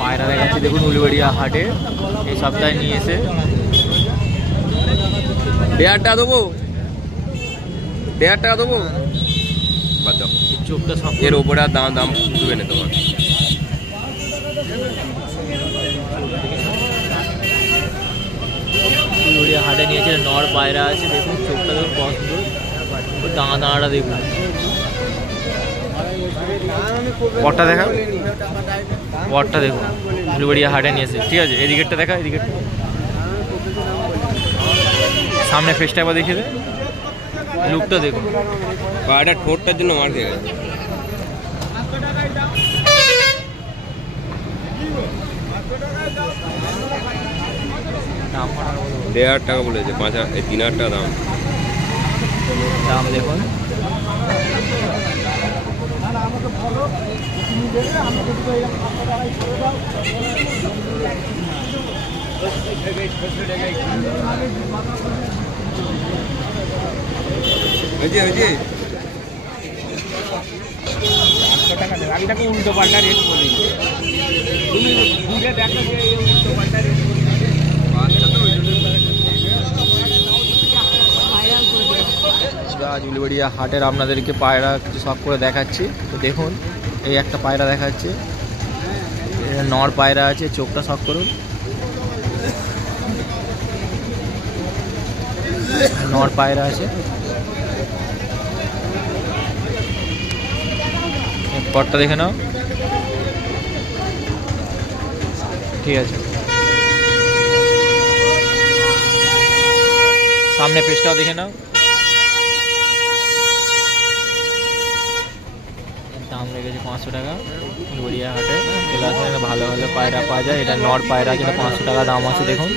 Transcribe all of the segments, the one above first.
পায়রা দেখাচ্ছি দেখুন উলুবেড়িয়া হাটে এই সপ্তাহে নিয়ে এসে। 1,500 টাকা দেবো, 1,500 টাকা দেবো। চোখটা সব এর উপরে আর দাম উঠবে না তোমার। উলুবেড়িয়া হাটে নিয়েছে নর পায়রা আছে দেখুন, চোখটা দেখুন পছন্দ, দাঁড়াটা দেখুন। পটটা দেখা, পটটা দেখুন উলুবেড়িয়া হাটে নিয়েছে। ঠিক আছে, এদিকেরটা দেখা, এদিকেরটা সামনে ফেসটা একবার দেখিয়ে দে, লুকটা দেখুন। পায়রাটা ঠোঁটটার জন্য মার খেয়ে গেছে। 1,500 টাকা বলেছে, 3,000 টাকা দাম। দাম দেখুন। আমি তাকে উল্টো পাল্টা রেট বলি, তুমি ঘুরে দেখো যে উল্টো পাল্টা রেট। আজ উলুবেড়িয়া হাটের আপনাদেরকে পায়রা কিছু শখ করে দেখাচ্ছি। তো দেখুন এই একটা পায়রা দেখাচ্ছি, নর পায়রা আছে, চোখটা শখ করুন। নর পায়রা আছে, পটটা দেখে নাও। ঠিক আছে, সামনে পেজটাও দেখে নাও। দাম লেগেছে 500 টাকা। উলুবেড়িয়া হাটে চলে আসলে ভালো ভালো পায়রা পাওয়া যায়। এটা নর পায়রা, যেটা 500 টাকা দাম আছে দেখুন।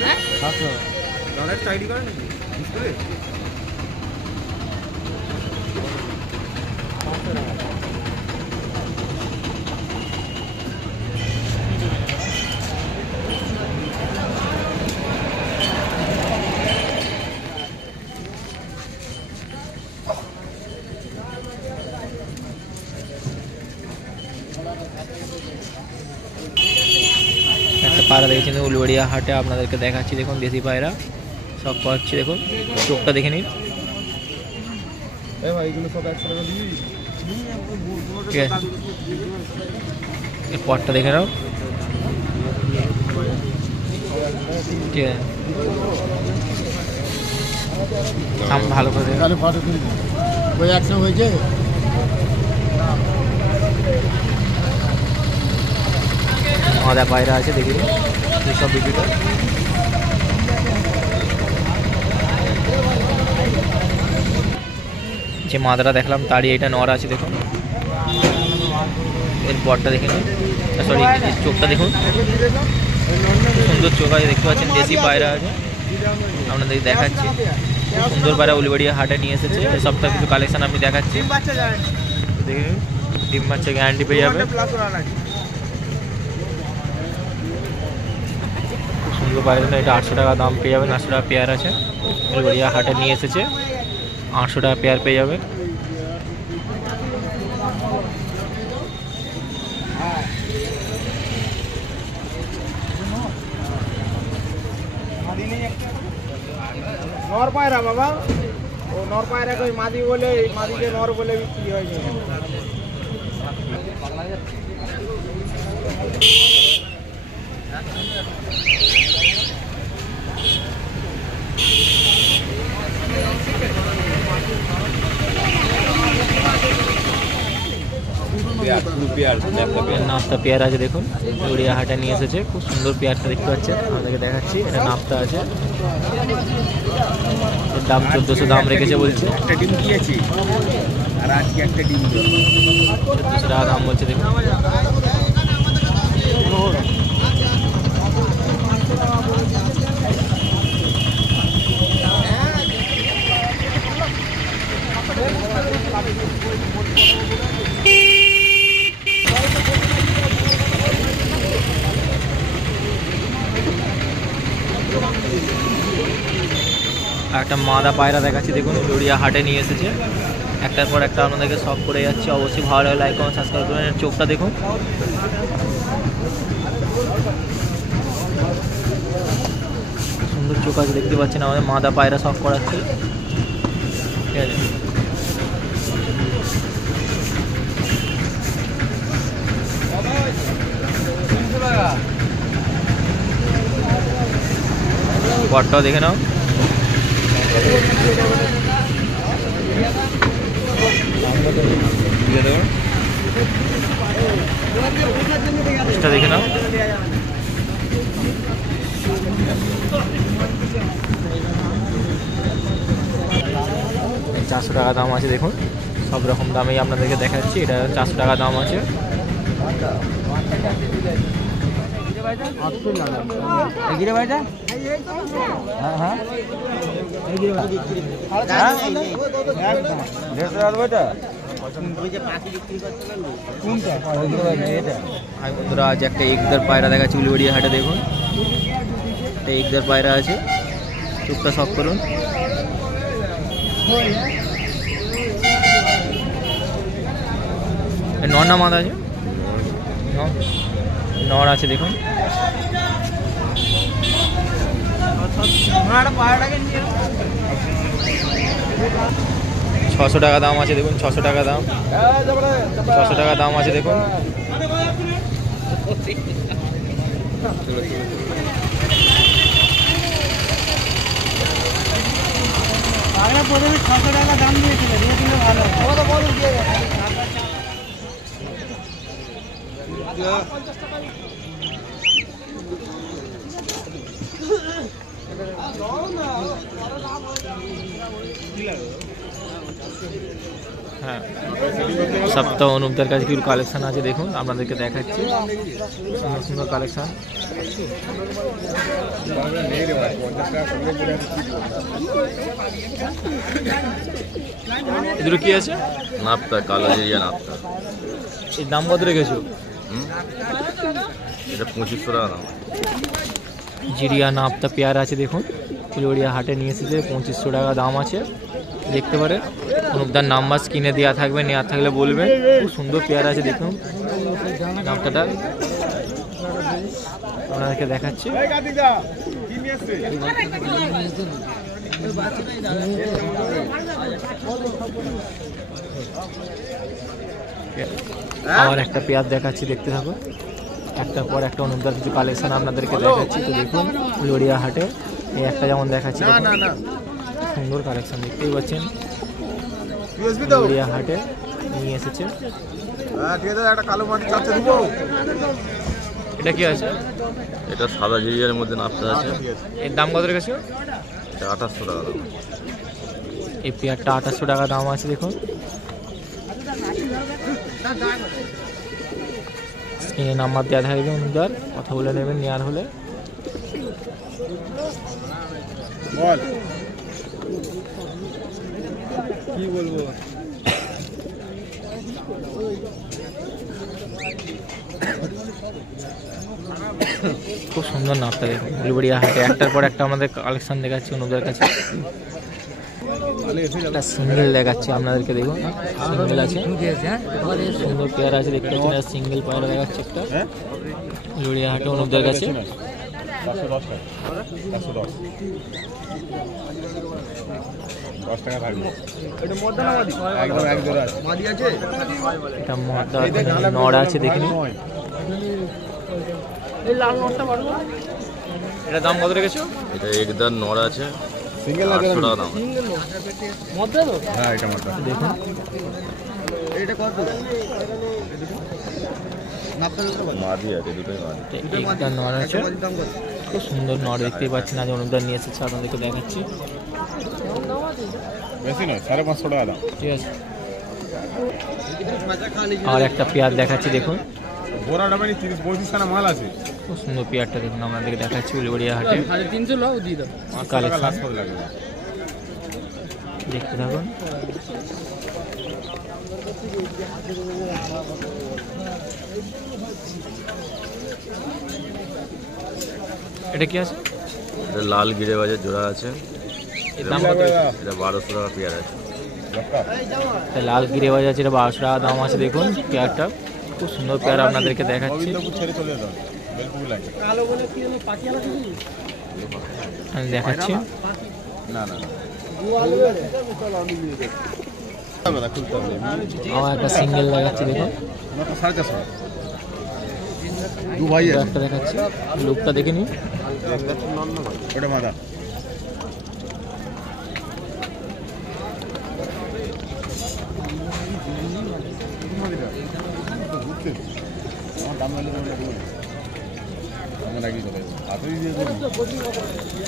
একটা পায়রা দেখেছেন উলুবেড়িয়া হাটে, আপনাদেরকে দেখাচ্ছি দেখুন। দেশি পায়রা সব পাচ্ছি দেখুন, চোখটা দেখে নিন। ঠিক আছে, পটটা দেখে নাও। ঠিক আছে, ভালো করে হয়েছে। আদা পায়রা আছে দেখি সব ভিডিওটা। যে মাদাটা দেখলাম তারই এটা নর আছে দেখুন। এর পটটা দেখে নিন, সরি চোখটা দেখুন, সুন্দর চোখ আছে দেখতে পাচ্ছেন। দেশি পায়রা আছে, আপনাদের দেখাচ্ছি। সুন্দর পায়রা উলুবেড়িয়া হাটে নিয়ে এসেছে। এই সপ্তাহে কিছু কালেকশন আমি দেখাচ্ছি, দেখে ডিম বাচ্চা গ্যারান্টি পেয়ে যাবে। সুন্দর পায়রা, এটা 800 টাকা দাম পেয়ে যাবেন। 800 টাকা পেয়ার আছে, উলুবেড়িয়া হাটে নিয়ে এসেছে। 800 টাকা পেয়ার পেয়ে যাবে। নর পায়রা বাবা, ও নর পায়রা কই মাদি বলে, মাদিকে নর বলে বিক্রি হয়। নাপতা পেয়ার আছে দেখুন, উলুবেড়িয়া হাটে নিয়ে এসেছে। খুব সুন্দর পেয়ারটা দেখতে পাচ্ছেন, আপনাদেরকে দেখাচ্ছি। এটা নাপতা আছে, দাম 1400 দাম রেখেছে বলছে। একটা ডিম দিয়েছি আর আজকে একটা ডিম 1400 টাকা দাম বলছে দেখুন। আর একটা মাদা পায়রা দেখাচ্ছি দেখুন, উলুবেড়িয়া হাটে নিয়ে এসেছে। একটার পর একটা আপনাদেরকে সব করে যাচ্ছে। অবশ্যই ভালো লাগে লাইক কমেন্ট সাবস্ক্রাইব করবেন। এর চোখটা দেখুন, সুন্দর চোখ আছে দেখতে পাচ্ছেন। আমাদের মাদা পায়রা সব করাচ্ছে, ঠিক আছে। বটটাও দেখে নাও। দেখে নাও। 400 টাকা দাম আছে দেখুন। সব রকম দামেই আপনাদেরকে দেখাচ্ছি। এটা 400 টাকা দাম আছে। হাই বন্ধুরা, আজ একটা একদার পায়রা দেখাচ্ছি উলুবেড়িয়া হাটে। দেখুন একটা একদার পায়রা আছে, চোখটা সব করুন। নর না মাদা আছে? নর আছে দেখুন। 600 টাকা দাম আছে দেখুন। 600 টাকা দাম, 600 টাকা দাম আছে দেখুন। প্রথমে 600 টাকা দাম দিয়েছিল, দিয়ে দিলে ভালো। হ্যাঁ, সপ্তাহ অনুপদার কাছে কিছু কালেকশন আছে দেখুন, আপনাদেরকে দেখাচ্ছি। সুন্দর সুন্দর কালেকশন। এগুলো কি আছে? নাপতা, কালো জিরিয়া নাপতা। এই দাম কত রেখেছো? এটা 2500 টাকা দাম। জিরিয়া নাপতা পেয়ার আছে দেখুন, উলুবেড়িয়া হাটে নিয়ে এসেছে। 2500 টাকা দাম আছে, দেখতে পারে। অনুপদার নাম্বার স্ক্রিনে দেওয়া থাকবে, নেওয়ার থাকলে বলবেন। খুব সুন্দর পেয়ার আছে দেখুন। নাপতাটা আপনাদেরকে দেখাচ্ছি। আবার একটা পেয়ার দেখাচ্ছি, দেখতে থাকো। একটার পর একটা অনুপদার কিছু কালেকশন আপনাদেরকে দেখাচ্ছি। তো দেখুন উলুবেড়িয়া হাটে এই একটা যেমন দেখাচ্ছি, সুন্দর কালেকশন দেখতেই পাচ্ছেন। উলুবেড়িয়া হাটে নিয়ে এসেছে। এটা কি আছে? এটা সাদা জিরিয়ার মধ্যে নাপতা আছে। এর দাম কত রেখেছো? এটা 2800 টাকা দাম। এই পেয়ারটা 2800 টাকা দাম আছে দেখুন। স্ক্রিনে নাম্বার দেওয়া থাকবে, অনুদার কথা বলে নেবেন নেওয়ার হলে। কি বলবো, খুব সুন্দর নাপটা দেখুন উলুবেড়িয়া হাটে। একটার পর একটা আমাদের কালেকশন দেখাচ্ছি অনুদার কাছে। একটা সিঙ্গেল দেখাচ্ছি আপনাদেরকে, দেখুন সিঙ্গেল আছে, সুন্দর পেয়ার আছে দেখতে পাচ্ছেন। সিঙ্গেল পায়রা দেখাচ্ছে একটা উলুবেড়িয়া হাটে অনুদার কাছে। এটা মদ্দা নড় আছে দেখিনি। এটা দাম কত রেখেছো? এটা একদার নড় আছে, 800 টাকা দাম। দেখুন মাদি আছে, দুটোই মাদি। একটা নড় আছে, খুব সুন্দর নড় দেখতেই পাচ্ছেন। আজ অনুদান নিয়ে এসেছে, আপনাদেরকে দেখাচ্ছি। বেশি নয়, 550 টাকা দাম। ঠিক আছে। আর একটা পেয়ার দেখাচ্ছি দেখুন, বোরাটা মানে 30-35 খানা মাল আছে। খুব সুন্দর পেয়ারটা দেখুন, আপনাদেরকে দেখাচ্ছি উলুবেড়িয়া হাটে। 350 লাও দিয়ে দাও। কালেকশন দেখতে থাকুন। এটা কি আছে? এটা লাল গিরে বাজার জোড়া আছে। এর দাম কত আছে? এটা 1200 টাকা পেয়ার আছে। এটা লাল গিরিবাজ আছে, এটা 1200 টাকা দাম আছে। দেখুন পেয়ারটা খুব সুন্দর পেয়ার আপনাদেরকে দেখাচ্ছি। আমি দেখাচ্ছি। আমার একটা সিঙ্গেল দেখাচ্ছি, দেখুন একটা দেখাচ্ছি, লুকটা দেখে নিন।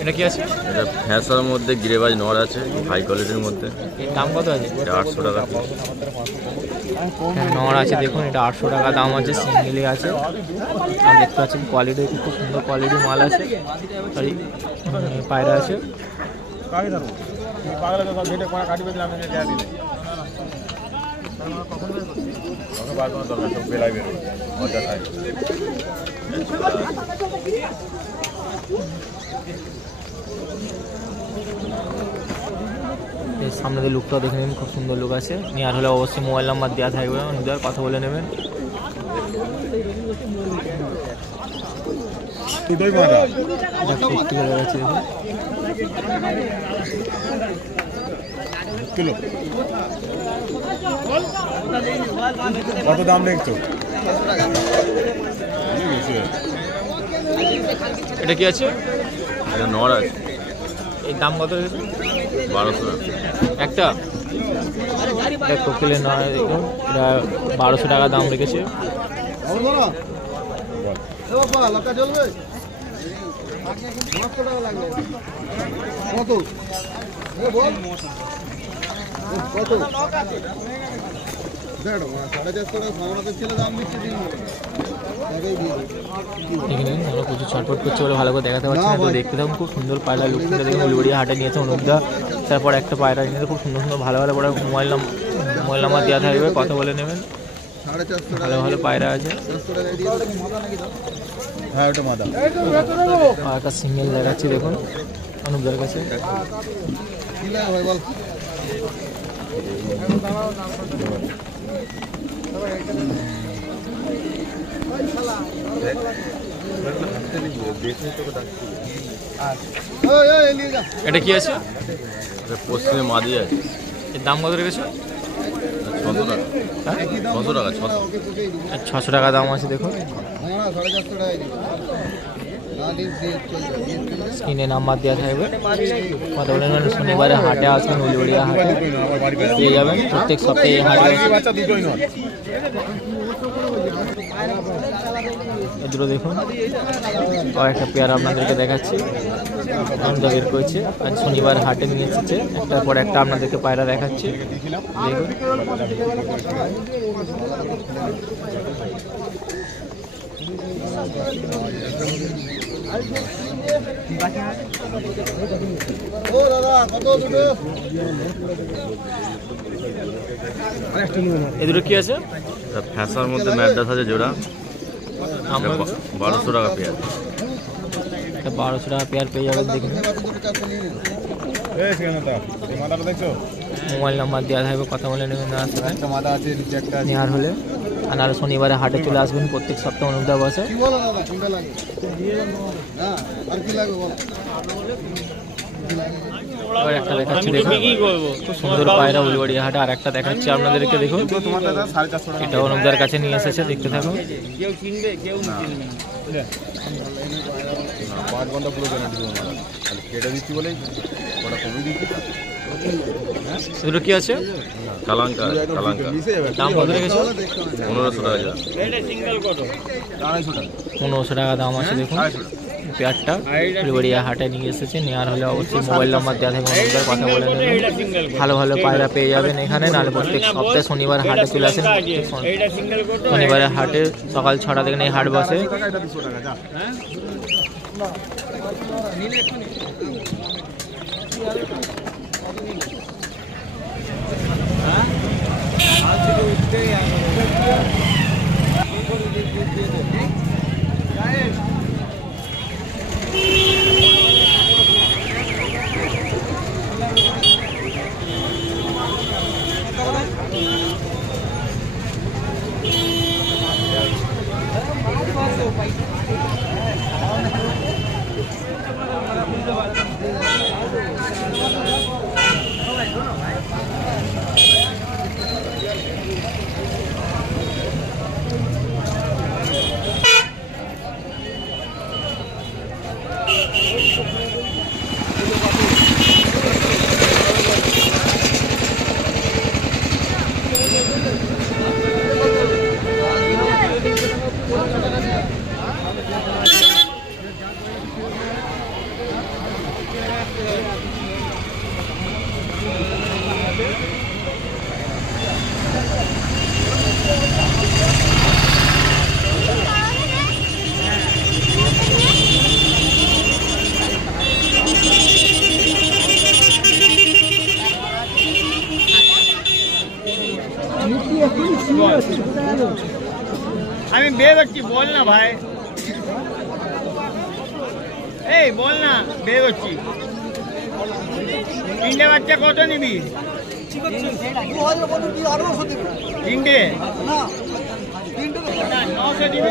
এটা কি আছে? এটা ফ্যাসার মধ্যে গিরেবাজ নর আছে, হাই কোয়ালিটির মধ্যে। এর দাম কত আছে? এটা 800 টাকা পিস। নর আছে, দেখুন এটা 800 টাকা দাম আছে, সিঙ্গেলে আছে। আর দেখতে পাচ্ছেন কোয়ালিটি খুব সুন্দর কোয়ালিটির মাল আছে। আর পায়রা আছে। সামনে দিয়ে লুকটা দেখে নিন, খুব সুন্দর লুক আছে। নেওয়ার হলে অবশ্যই মোবাইল নাম্বার দেওয়া থাকবে, নিজের কথা বলে নেবেন। কত দাম দেখছো? এটা কি আছে? এটা নর আছে, এই দাম কত রয়েছে? 1200 টাকা একটা। এটা কোকিলের নয়, দেখুন এটা 1200 টাকা দাম রেখেছে। প্রচুর ছটফট করছে বলে ভালো করে দেখাতে পারছি না, তো দেখতে থাকুন। খুব সুন্দর পায়রা, লুকটা দেখুন। উলুবাড়িয়া হাটে নিয়েছে অনুপদা, তারপর একটা পায়রা নিয়েছে খুব সুন্দর সুন্দর ভালো ভালো মোবাইল নাম্বার দেওয়া থাকবে, কথা বলে নেবেন। ভালো ভালো পায়রা আছে। আর একটা সিঙ্গেল দেখাচ্ছি, দেখুন অনুপদার কাছে। এটা কি আছে? এটা পশ্চিমে মাদি আছে। এর দাম কত রেখেছো? 600 টাকা। 600 টাকা। 600 টাকা দাম আছে, দেখুন। স্ক্রিনে নাম্বার দেওয়া থাকবে, কথা বলে নেবেন। শনিবারে হাটে আসবেন, উলুবাড়িয়া হাটে পেয়ে যাবেন। প্রত্যেক সপ্তাহে হাটে দুটো দেখুন। আর একটা পেয়ার আপনাদেরকে দেখাচ্ছি, আমরা বের করেছি। আজ শনিবার হাটে নিয়ে এসেছে, একটার পর একটা আপনাদেরকে পায়রা দেখাচ্ছি, দেখুন। এ দুটো কি আছে? ফ্যাসার মধ্যে ম্যাডাস আছে জোড়া, 1200 টাকা পেয়ার। 1200 টাকা পেয়ার পেয়ে যাবেন, দেখুন। মোবাইল নাম্বার দেওয়া থাকবে, কথা বলে নেবেন। নেওয়ার হলে আর নাহলে শনিবারে হাটে চলে আসবেন, প্রত্যেক সপ্তাহে অনুদান বসে। একটা দেখাচ্ছি, দেখুন খুব সুন্দর পায়রা উলুবাড়িয়া হাটে। আর একটা দেখাচ্ছি আপনাদেরকে, দেখুন এটা অনুদার কাছে নিয়ে এসেছে, দেখতে থাকুন। এগুলো কি আছে? কালাঙ্কা। দাম কত রেখেছো? 1500 টাকা। 1500 টাকা দাম আছে, দেখুন পেয়ারটা উলুবাড়িয়া হাটে নিয়ে এসেছে। নেওয়ার হলে অবশ্যই মোবাইল নাম্বার দেওয়া থাকবে, অনুদার কথা বলে নেবেন। ভালো ভালো পায়রা পেয়ে যাবেন এখানে। নাহলে প্রত্যেক সপ্তাহে শনিবার হাটে চলে আসেন। শনিবারে হাটে সকাল 6টা থেকে এই হাট বসে। বেরোচ্ছি, বল না ভাই, এই বল না, বেরোচ্ছি। তিনটে বাচ্চা কত নিবি? তিনটে 900 দিবি।